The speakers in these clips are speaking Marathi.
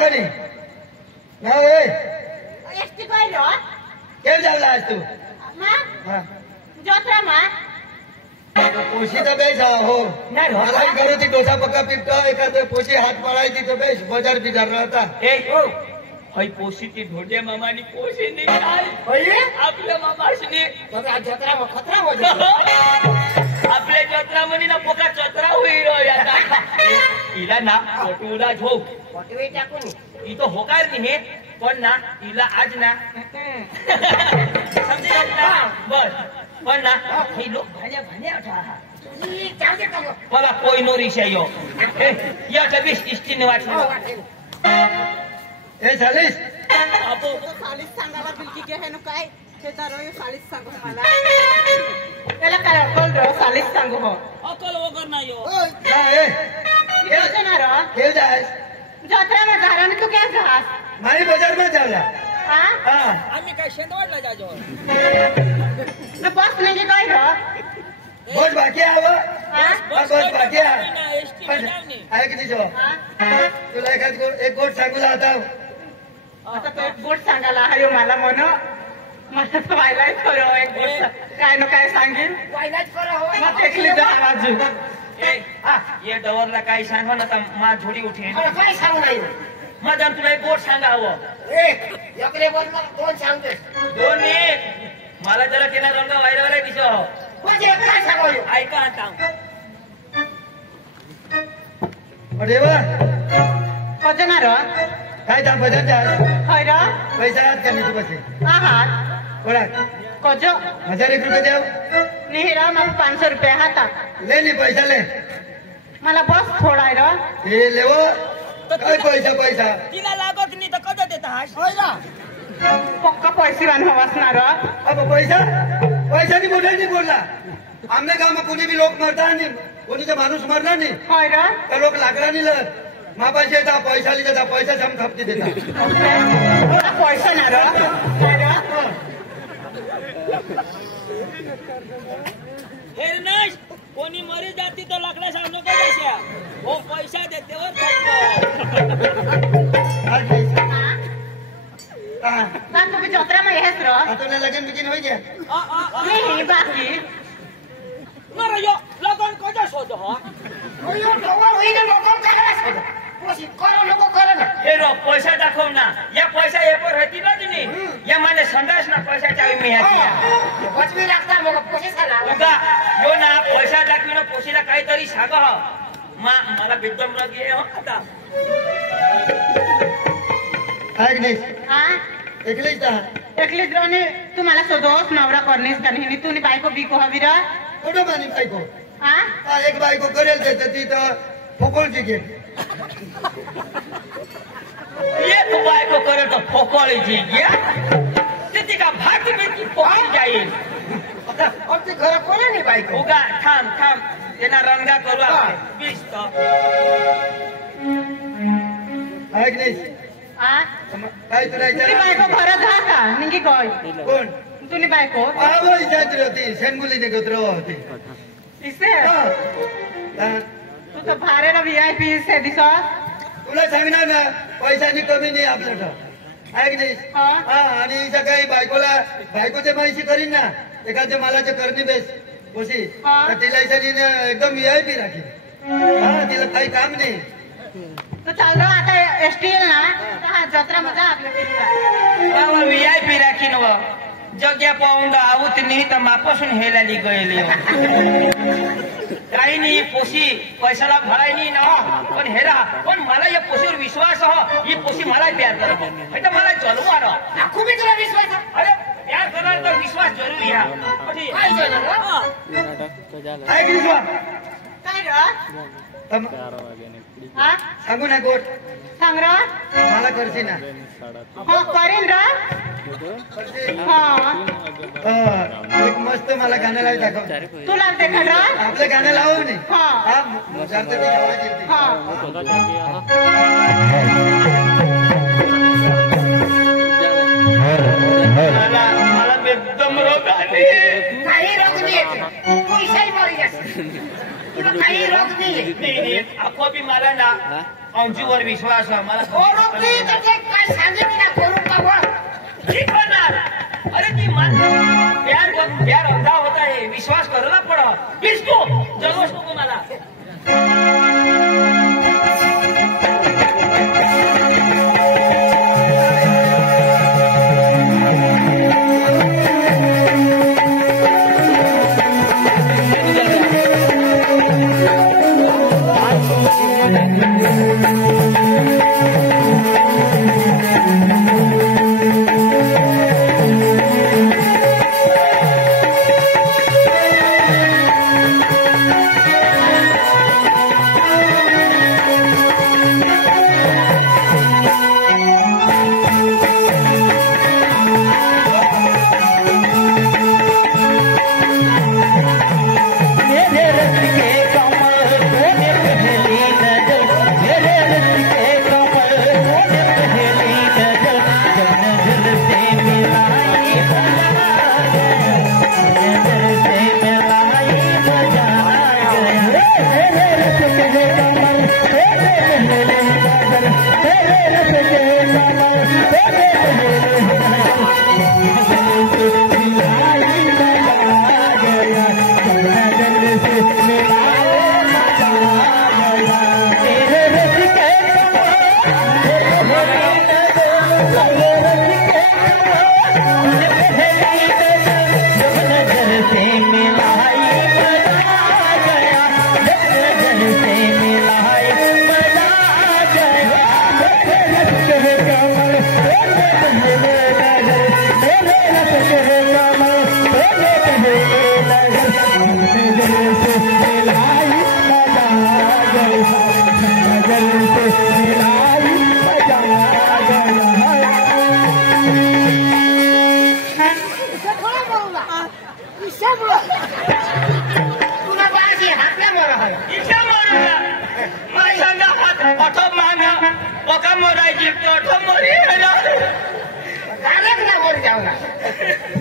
करी ना ए एसटी कहिलो केम जाला आज तू मा हां जोत्रा मा पोशी तर बेस हो नाही रो मला करू ती डोसा पक्का पिपटा एखाद पोशी हात पडायची तर बेस बाजार बिजार राहता ए ओ हई पोशी ती ढोडे मामानी पोशी निघाल होय आपल्या मामाशनी जत्रा खतरा हो जातो आपल्या जत्रा म्हणी ना पोका जत्रा होईल याचा हिला ना फोटोला झोप पटवे टाकून ही तो होकार नाही हे पण ना हिला आज ना समजे ना बस पण ना हे लोक भाण्या भाण्या उठा मला कोई नो रिक्षा यो या कधीच इष्टीने वाटलं ए चालीस बाबू खालीच सांगायला बिलकी घे हे काय हे दारो खालीच सांगू मला त्याला काय अकल रो खालीच सांगू हो अकल वगैरे नाही हो ना ए योजना रो खेळ जाय जोत्रा में जा रहा तू क्या जहाज मारी बाजार में जाला हाँ हां आम्ही काय शेंदवाडला जाजो तो बस नहीं काय रो बस बाकी आव हाँ बस बाकी एसटी जावनी आहे किती जो तुला एक गोट सांगू आता आता तो एक गोट सांगायला हायो मला म्हण मला तो वायलाच करो एक गोट काय न काय सांगेल वायलाच करा हो मग देखली जा बाजू ये डवरला काही सांगा ना मा झोडी उठेल काय सांगू नाही माझा तुला एक गोट सांगावं ए एकरे बोल मला कोण सांगतोस दोन मला जरा केला रंगा वायरावाला दिसो म्हणजे काय सांगू ऐका आता अरे वा वजना रो काय दाम बदल जा होय रो पैसा हात करणे तू पैसे आहात बोला कोजो 1000 रुपये देव निहिरा मग 500 रुपये हातात ले नी पैसा ले मला बस थोडाय रो हे लेवो काय पैसा तिला लागत नाही तर कधी देत हास होय ना पक्का पैसे बांधव असणार अब पैसा नहीं बोला नहीं बोलला आमने गाव में कोणी भी लोक मरता नहीं कोणीचा माणूस मरला नाही होय रो तर लोक लागला नाही लग मापाशी येता पैसा लिहिता पैसा सम खपती देता पैसा ना रो होय रो हे नाही कोणी मरी जाती तर लाकडा सांगू नको पैसा हो पैसा देतेवर ना तुम्ही जत्रा में हेस रो आता लगन बिगिन हो गया नाही बाकी मर यो लगन कजा सोदो हो हे रो पैसा दाखव ना या पैसा ये पर होती ना तुम्ही या माने संडास ना पैसा चावी मी बचवी लागता मग पैसा ना उगा यो ना पैसा दाखविन पोशीला काहीतरी सांग हो मला बेदम लगे हो आता ऐक नाही हा एकलीच ता एकलीच रोने तुम्हाला शोधोस नवरा करनेस का नाही तुम्ही बायको बिको हवी रो कुठं बानी बायको हा एक बायको करेल देते ती तर फोकोळची घे ये बाय को करे तो फोकोळी जी गया तिथे का भाग में की पहुंच जाईल अब ते घर कोणी नाही बायको उगा थांब तेना रंगा करू आपण 20 तो ऐक नाही हा काय तुला तुम्ही बायको भरत हा का निंगी कोय कोण तुम्ही बायको आवो इजात होती शेंगुली निघत होती इसे तू तर भारेला VIP से दिसो तुला सांगणार ना पैशाची कमी नाही आपल्याकडं ऐक नाही हा आणि सकाळी बायकोचे माहिती करीन ना एखाद्या मालाचे करणी बेस कशी तर तिला एकदम VIP राखी हा तिला काही काम नाही तो चाल रहा आता एसटी ना हा जत्रा मध्ये आपल्या VIP राखीन व जग्या पाहून आवत नाही तर मापासून हेलाली गयली काही नाही पोशी पैशाला भराय नाही ना पण हेरा पण मला या पोशीवर विश्वास हो ही पोशी मला प्यार करत तर मला जलवार खूप तुला विश्वास अरे प्यार करणार तर विश्वास जरुरी ऐक नाही काय रो हा सांगू ना गोट सांग रो मला करशी ना हो करीन रो हा एक मस्त मला गाणं लावून दाखव तुला देखा रो आपलं गाणं लावू नाही हा शांततेत आवाज येते हा मला बेदम रोग आले काही रोग नाही पैसाही मारी जास्त तुला काही रोग नाही नाही अखो बी मला ना अंजूवर विश्वास आहे मला रोग नाही तर ते काय सांगितलं ना करू का बघ ठीक करणार अरे ती प्यार प्यार अंधा होता है विश्वास करना पड़ा किसको जरूर को मला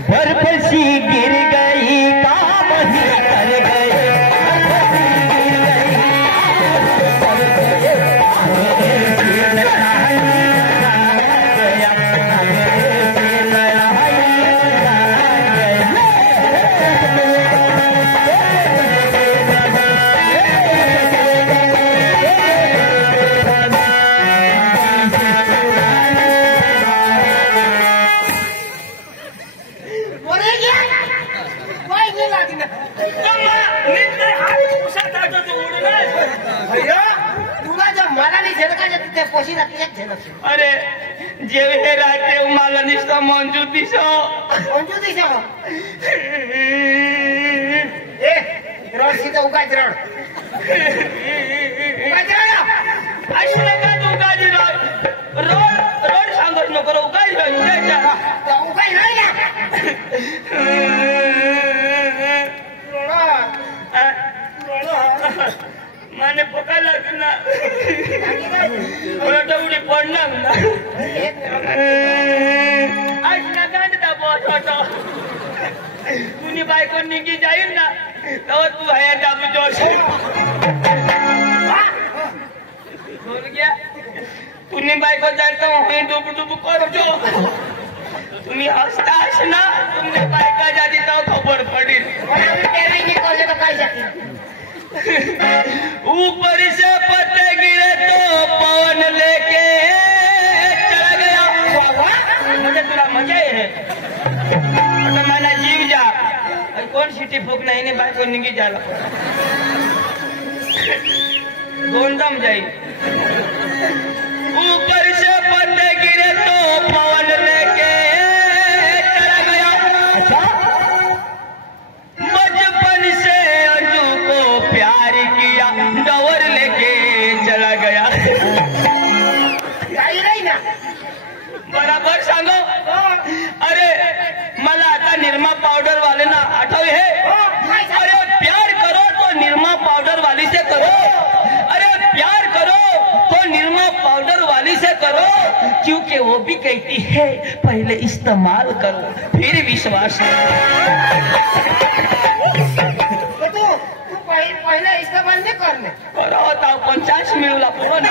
बर्फसी गिर गई काम ही कर गए अरे जेवे राहते मला नुसतं मंजू दिसो रड सीधा उगाच रड असलं का तू उगाच रोड रोड सांगत नको उगाच उगाच नाही माने पका लागना उडी पडणार ना आज ना गांडता बॉस कुणी बायको निघी जाईल ना तेव्हा तू बाहेर जाऊ जोश बोल गया कुणी बायको जायचं होई डुब डुब करतो तुम्ही हसतास ना तुमने बायका जाती तो खबर पडेल ऊपर से पत्ते गिरे तो पवन लेके चला गया मुझे तुला मजा आहे आता मला जीव जा कोण सिटी फूक नाही ने बायको निघी जाला दोन दम जाईल ऊपर से पत्ते गिरे तो पवन लेके चला गया बचपन से अंजू को प्यार किया डवर लेके चला गया बराबर सांगो अरे मला आता निरमा पाउडर वाले ना आठव है अरे प्यार करो तो निरमा पाउडर वाली से करो अरे प्यार करो तो निरमा पाउडर वाली से करो क्योंकि वो भी कहती है पहले इस्तेमाल करो फिर विश्वास पहले इसका बंद करणे होता 50 मिळवला पण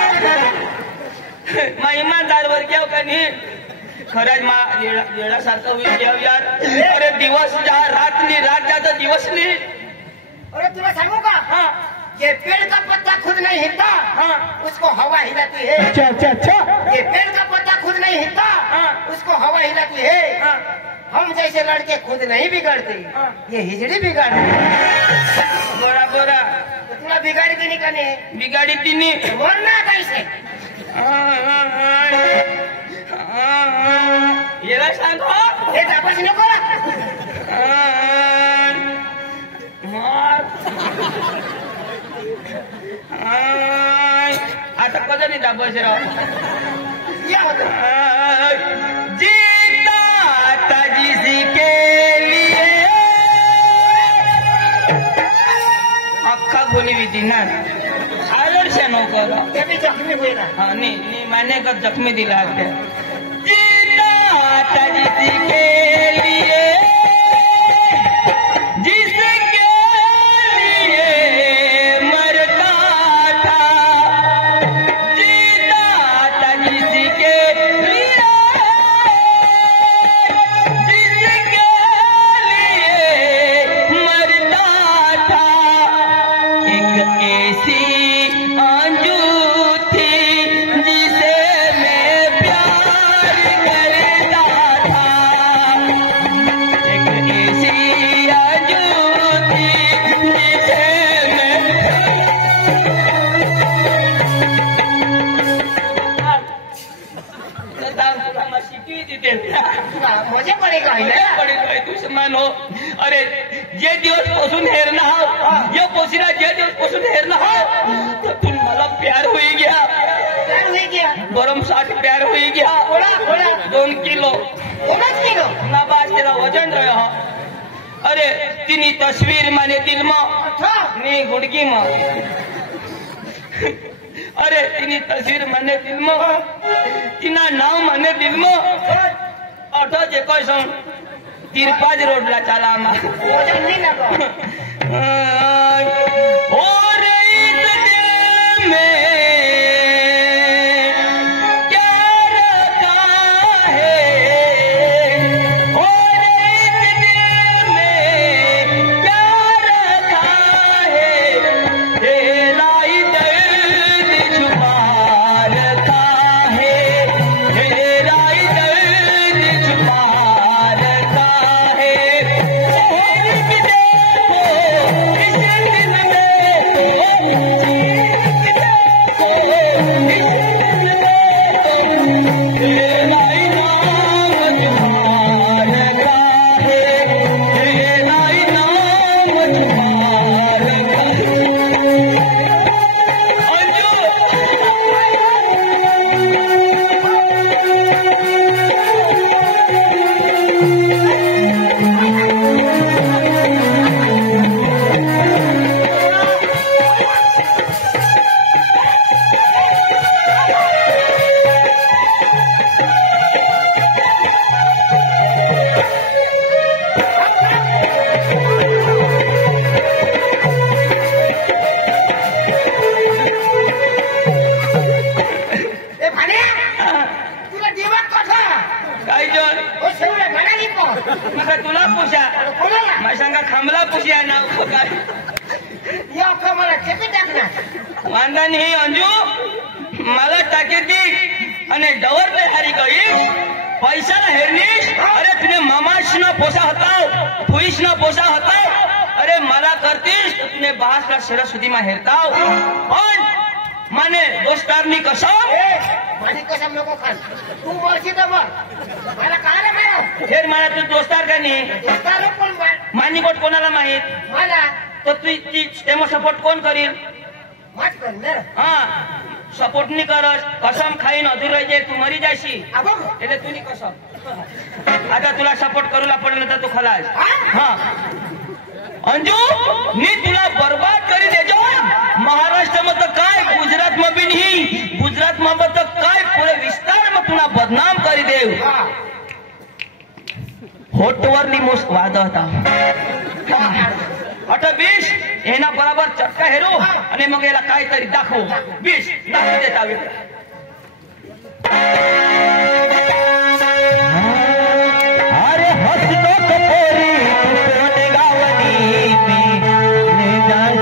इमानदारवर घ्याव का नाही खरंच येण्यासारखं होईल घ्याव यार अरे दिवस जा रात नाही रात जाता दिवस नाही अरे तुला सांगू का हाँ ये पेड़ का पत्ता खुद नहीं हिलता हाँ उसको हवा हिलाती है अच्छा अच्छा अच्छा ये पेड़ का पत्ता खुद नहीं हिलता हाँ उसको हवा हिलाती है हाँ हम जैसे लड़के खुद नहीं बिगड़ते हाँ। ये हिजड़ी बिगाड़ती बोरा बोरा तो तुला बिगाड़ी की नहीं करने बिगाड़ी तिनी मरना कैसे येला सांगो हे दाबच नको मार आता कधी नाही दाबस ये होतं. जीता ताजी के लिए अख्खा गोली भी दी ना आदर्श नोकर ते बी जखमी होईना हाँ नहीं मैंने कब जख्मी दिला के जीता ताजी के लिए जिसके लिए मरता था जीता था जिसके लिए मरता था एक ऐसी आंजू थी जिसे मैं प्यार करता था एक ऐसी आंजू थी जिसे मैं शिकी देते मजा पडेगा हिला. दुश्मन हो अरे जे दिवस पासून हेरणं हा या पोसीला जे दिवस पासून हेरणं हा तर तू मला प्यार होई गया काय होई गया गरम साठ प्यार होई गया थोड़ा 2 किलो 5 किलो ना बास तेरा वजन रहे हा अरे तिनी तस्वीर माने दिल में नी गुड़गी में अरे तिनी तस्वीर माने दिल में तिना नाव माने दिल में ऑटो जे कोई सं तिरपाज रोड ला चला मा वजन नहीं लगा और इस दिल में क्या रखा है और इस दिल में क्या रखा है तेरा ही दर्द छुपा रखा है तेरा ही दर्द छुपा रखा है ए भाने तुला दिमाग कसा काय जण ओ शेवड्या म्हणाली को मग तुला पुषा कोणाला माझ्या सांगा खांबला पुषा नाव काय या अख्खा मला चेपी टाकणार वांदा नहीं अंजू मला टाके दी અને ડવર તૈયારી કરી પૈસા હેરનીશ અરે તુને મામાશ ના પોસા હતાવ ફુઈશ ના પોસા હતાવ અરે મારા કરતીશ તો તુને 22 લાખ શેરા સુધીમાં હેરતાવ પણ મને દોસ્તારની કસમ माझी कसम नको खान तू मरशी तर मर मला कळालं काय हेर मला तू दोस्तार का नाही दोस्तार पण मान्यकोट कोणाला माहित मला તો તું તેમાં સપોર્ટ કોણ કરીલ मत कर ना હા સપોર્ટ ની કરસ કસમ ખાઈને અધૂર રહી જાય તું મરી જાયશી अबो એટલે તું ની કસમ आता तुला सपोर्ट करूला पडलं तर तू खलास हा अंजू मी तुला बर्बाद करी देजो महाराष्ट्र तो काय गुजरात में भी नहीं गुजरात में तो काय पूरे विस्तार में तुला बदनाम करी देव होटवर नी मोस्ट वाद होता अट बीस एना बराबर चटका हेरू आणि मग याला काहीतरी दाखवू बीस दाखवू देता अरे हसतो कपोरी कोण गावनी मी जाऊन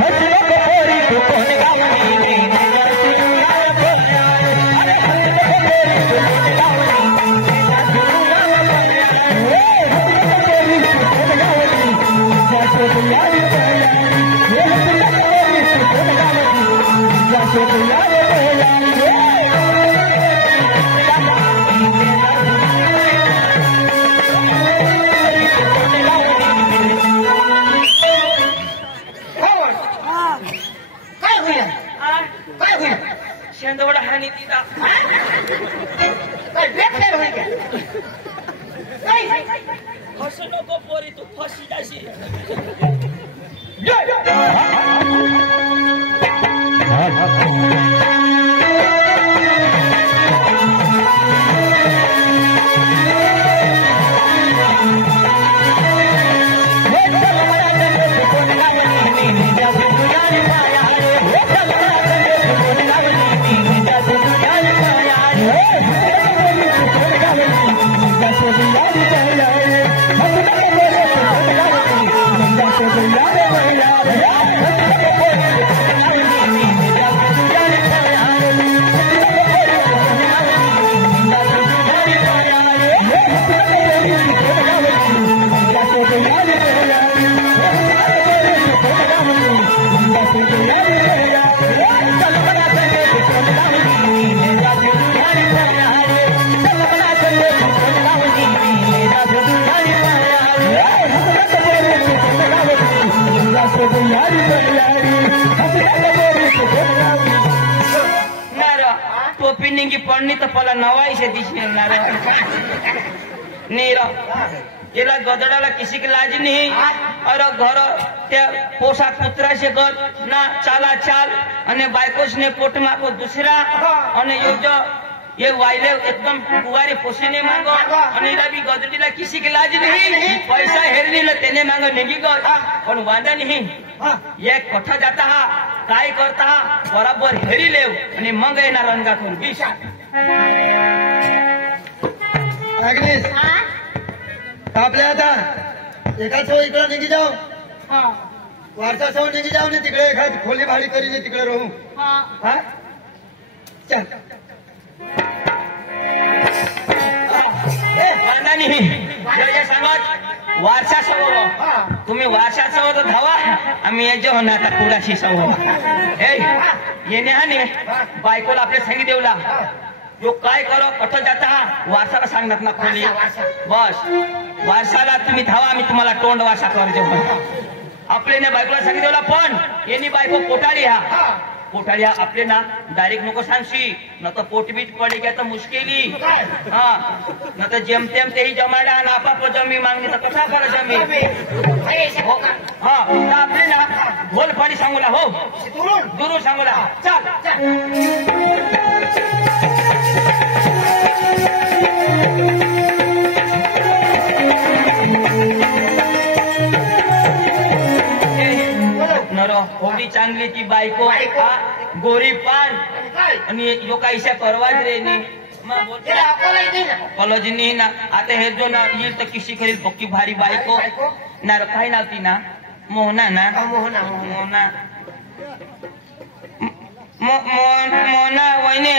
हसतो कपोरी कोण गावनी मी शेंदवडा हा नीतीचा फसू नको पोरी तू फसी जाशी टोपी निंगी पडणी तर पला नवाईशे दिसणार नीर याला गदडाला किसी की लाज नहीं और घर त्या पोशाक कुतरा से कर ना चाला चाल अने बायकोस ने पोटमा को दूसरा अने यो जो ये वाइले एकदम कुवारी पोसे ने मांगो अने इला भी गदडीला किसी की लाज नहीं पैसा हेरनी ल तेने मांगो निगी गो पण वांदा नहीं ये कथा जाता हा काय करता हा बराबर हेरी लेव आणि मग येणार रंगा करून बीस अग्निश आपल्या आता एका सो इकडे निघी जाऊ वारसा सो निघी जाऊ ने तिकडे एखाद खोली भाडी करीने तिकडे राहू हा चल वारसा सवो तुम्ही वारसा सवो तर धावा आम्ही याच्या होणार आता कुडाशी सवो येणे हा ने बायकोला आपल्या सांगी देवला जो काय करो कठो जाता वारसाला सांगणार ना खोली बस वारसाला तुम्ही धावा आम्ही तुम्हाला तोंड वारसा करजो आपले ने बायकोला सांगी देवला पण येणी बायको पोटाळी हा पोटाळ्या आपले ना डायरेक्ट नको सांगशी न तर पोटबीट पडी गया तर मुश्किली हा न तर जेमतेम तेही जमाडा आणि आपाप जमी मागणी तर कसा करा जमी हा आपले ना बोल पाडी सांगूला हो दुरून सांगूला चल होडी चांगली ती बायको गोरी पान आणि यो काहीशा परवाज रे कॉलेज नाही ना आता हे जो ना येईल तर किशी करील पक्की भारी बायको ना काय नावती ना मोहना ना मोहना वहिने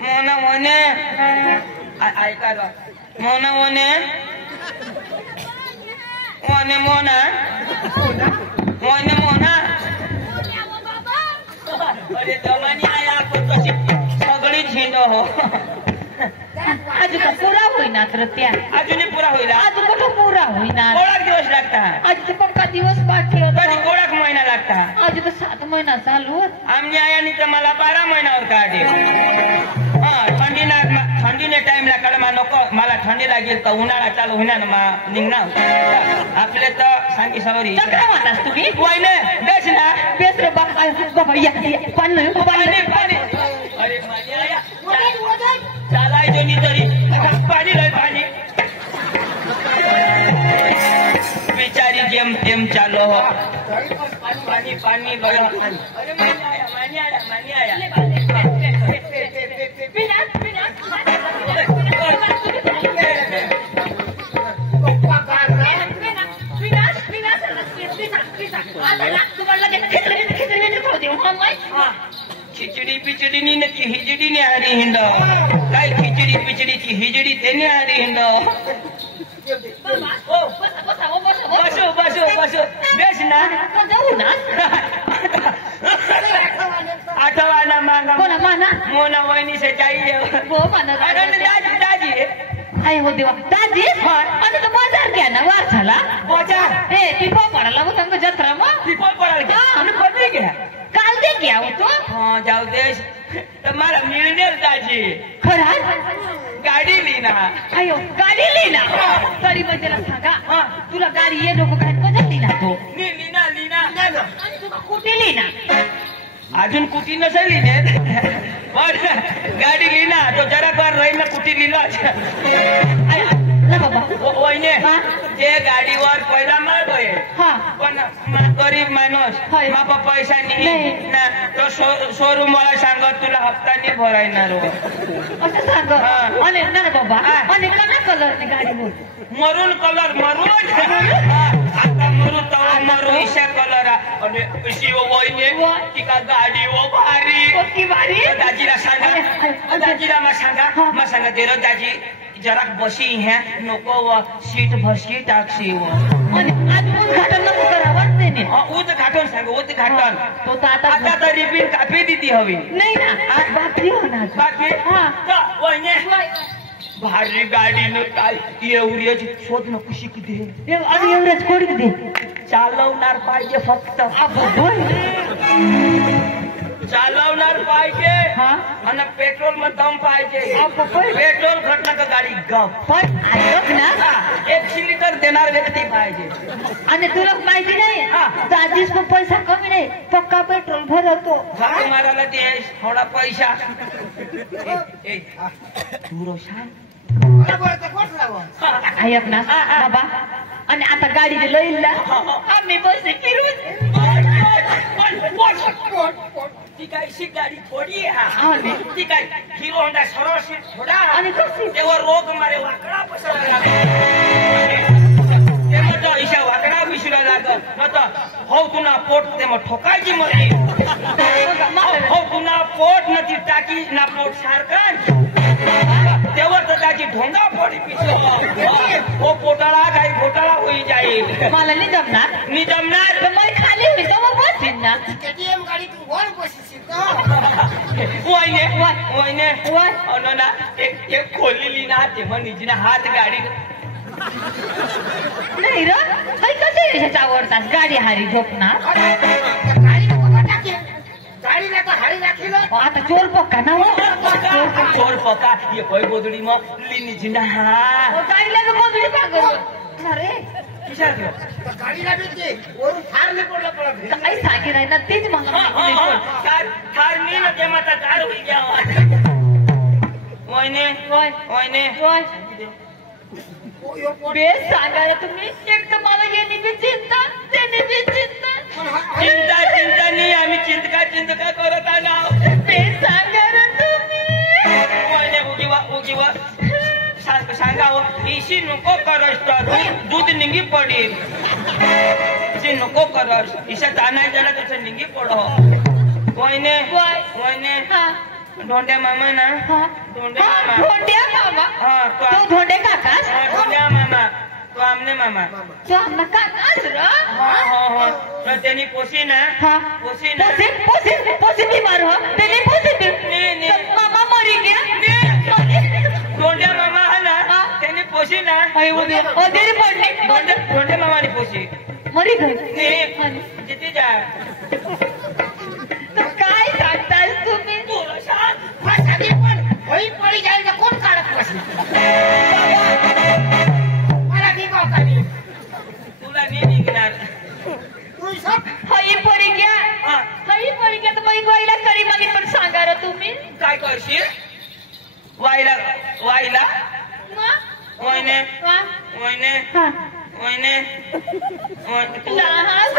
मोहना वहिने ऐका मोहना वहिने मोहना अरे दमानी आया सगळी झेंडो हो आज का पुरा होईना तर त्या अजूनही पुरा होईल आज कुठं पुरा होईना कोळाक दिवस लागता आज तर पक्का दिवस बाकी होता कधी कोळाक महिना लागता आज तर 7 महिना चालू आमनी आयानी तर मला 12 महिन्यावर काढे हा थंडीने टाइम ला काढ नको मला थंडी लागेल तर उन्हाळा चालू होईना ना निघणार आपले तर सांगी सवरी चक्रा वाटास तुम्ही वहिने बेस ना बेस रे बाबा पाणी अरे माझी आया चालायचो नी तरी पाणी जेम तेम चालो हो पानी पानी बड़ा अरे मानी आया खिचडी पिचडी नी नक्की हिजडी ने आरी हिंड काय खिचडी पिचडीची हिजडी त्याने आरी हिंड बसो बेस ना आठवाना मांगा मोना वहिनी से चाहिए दाजी आई हो देवा दादी आणि तो बाजार घ्या ना वार झाला बाजार ए पिपो पडाला मग संग जत्रा मग पिपळ पडायला आणि पडली घ्या काल दे घ्या हो तो हाँ जाऊ देश तुम्हारा मिळणार दाजी खरा गाडी लिना अयो गाडी लिहिला तरी पण त्याला सांगा तुला गाडी ये नको काय कधी लिहिला तो लिना आणि तुला कुठे लिहिला अजून कुठी नसेल लिहिण्यात पण गाडी लिहिना तो जरा कर राहील ना कुठी लिहिला वहिने ते गाडीवर पहिला मार्ग आहे पण गरीब माणूस बापा पैसा नाही ना तो शोरूम वाला सांगत तुला हप्तानी भरायणार असं सांग आणि ना बाबा आणि कसा कलर गाडी मरून कलर मरून आता मरू तवा मरू इशा कलर आणि अशी वहिने तिका गाडी वो भारी दाजीला सांगा मग सांगा ते दाजी जरा बसी है नको व सीट भसी टाकशी उद्घाटन नको करावं त्याने उद्घाटन सांग उद्घाटन तो आता तर रिबीन कापी दिती हवी नाही ना बाकी होणार बाकी वहिने भारी गाडी न काय एवढ्याची शोध न कशी किती आणि एवढ्याच कोणी किती चालवणार पाहिजे फक्त चालवणार पाहिजे आणि पेट्रोल मध्ये दम पाहिजे पेट्रोल खर्च का गाडी गप पण ऐक ना 1 लिटर देणार व्यक्ती पाहिजे आणि तुला माहिती नाही दाजीस पण पैसा कमी नाही पक्का पेट्रोल भरवतो मारायला ते थोडा पैसा ऐक ना बाबा आणि आता गाडी लईला आम्ही बस फिरून ती काय शीट गाडी थोडी आहे ती काय हिरो होंडा सरळ सीट थोडा आणि कशी तेव्हा रोग मारे वाकडा पसरला तेव्हा ईशा वाकडा विसरा लागत मग हो तुना पोट ते मग ठोकायची मरी हो तुना पोट न ती टाकी ना पोट सारखा तेव्हा तर त्याची ढोंगा फोडी पिसो हो पोटाळा काही घोटाळा होई जाईल मला नाही जमणार तर मला खाली होईल तेव्हा बसेन ना केटीएम गाडी तू वर बसशील वहिने ना एक खोललेली ना ते मग निजीना हात गाडी नाही र कसे आवडतात गाडी हारी झोपणार गाडीला तर हारी राखील आता चोर पक्का ना चोर पक्का ये कोई गोदडी मग लिनी जिना हा गाडीला गोदडी पागल अरे गाडीला भेटते वरून फार नाही पडलं पडत काही सांगे नाही ना तेच थार नाही ना ते माता कार होई गया वहिने बेस सांगाय तुम्ही एक तर मला येणे बी चिंता त्याने बी चिंता चिंता नाही आम्ही चिंतका करत आलो बेस सांगा रे तुम्ही उगीवा सांगावं इशी नको करस तर दूध निंगी पडेल इशी नको करस इशा ताना जरा त्याचं निंगी पडो वहिने धोंड्या मामा ना धोंड्या मामा तो धोंडे काका धोंड्या मामा तो आमने मामा तो आमना काकाच र तो त्यांनी पोसी ना पोसी बीमार हो त्यांनी पोसी मामा मरी गया धोंड्या मामा है ना त्यांनी पोसी ना देरी पडली धोंड्या मामाने पोसी मरी गई जिथे जा तर काय सांगताय तुम्ही होई पडी जाईल तर कोण काढत बसली मला निघाव काढली तुला नाही निघणार तू सब हई पडी घ्या तर मग वाईला करी मागे पण सांगा र तुम्ही काय करशील वाईला वहिने वहिने लहान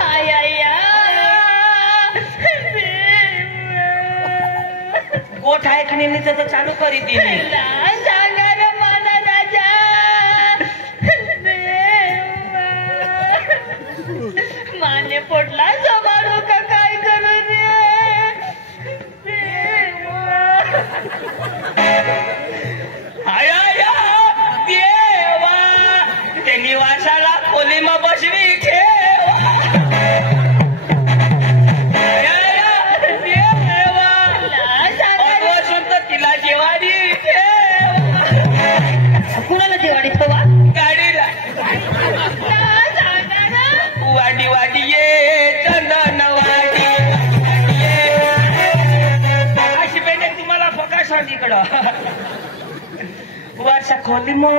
आय आय गोठ आहे की नाही तर चालू करी तिने लहान सांगा रे मला राजा माने पोटला सांभाळू का काय करू रे आया देवा ते निवासाला खोलीमा बसवी तिला जेवाडी कुणाला जेवाडी ठेवा गाडीला वाडी वाडी ये चंदन वाडी अशी बेटे तुम्हाला फोकास इकडं वर्षा खोली मो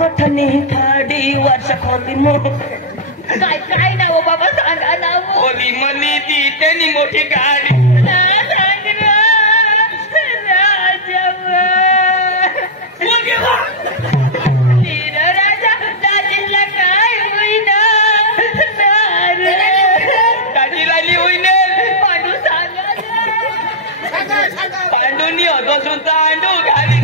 कठनी फाडी वर्षा खोली मो काय काय नाव बाबा सांगा नाव खोली मनी ती त्यांनी मोठी गाडी दाजीलाली होईने पांडूनी होतो सुद्धा अंडू घाली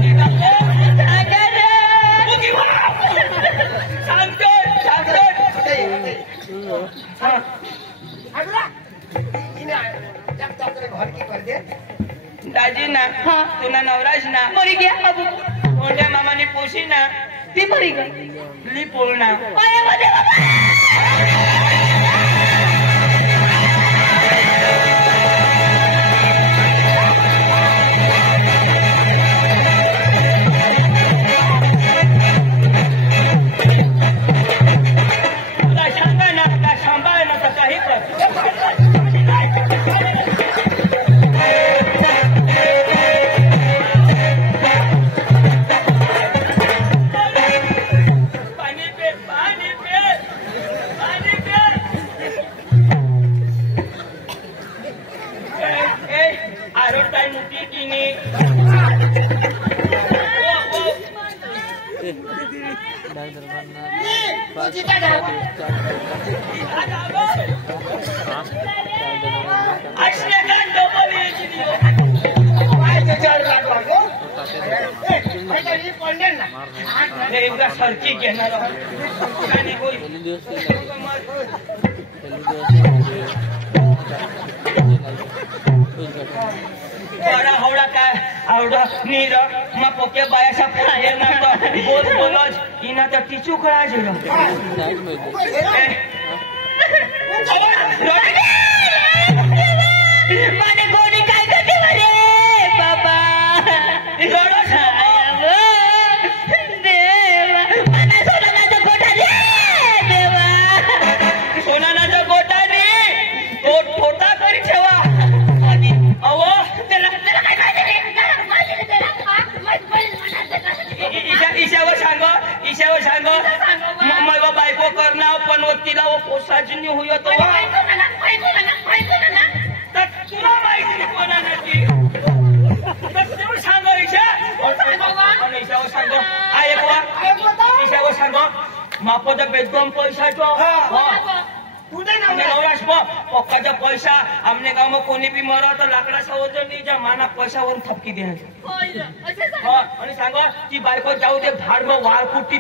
दाजी ना तुला नवराज ना मरी गया बाबू मोठ्या मामाने पोशी ना ती मरी गई ली पूर्ण सांभाळ ना तर काही एकदा सरची घेणार बडा हवडा काय आवडा नीर मग पोके बायाशा पोहे ना बोल बोलच इना तर टिचू कळा झेल माने गोडी काय करते बरे बाबा सोनानाचा गोटाने तो ठोटा करी ठेवा अहो ईशावर सांग मग बायको करणार पण तिला पोसाची होई तो तुला माहिती कोणाची सांग ईशावर सांग ईशावर सांग मापदा बेदम पैशाचो पक्काचा पैसा आमने गाव में कोणी बी मरा तर लाकडाचा वजन माना पैशावरून थपकी द्यायचं आणि सांगा ती बायको जाऊ दे भाड वार कुट्टी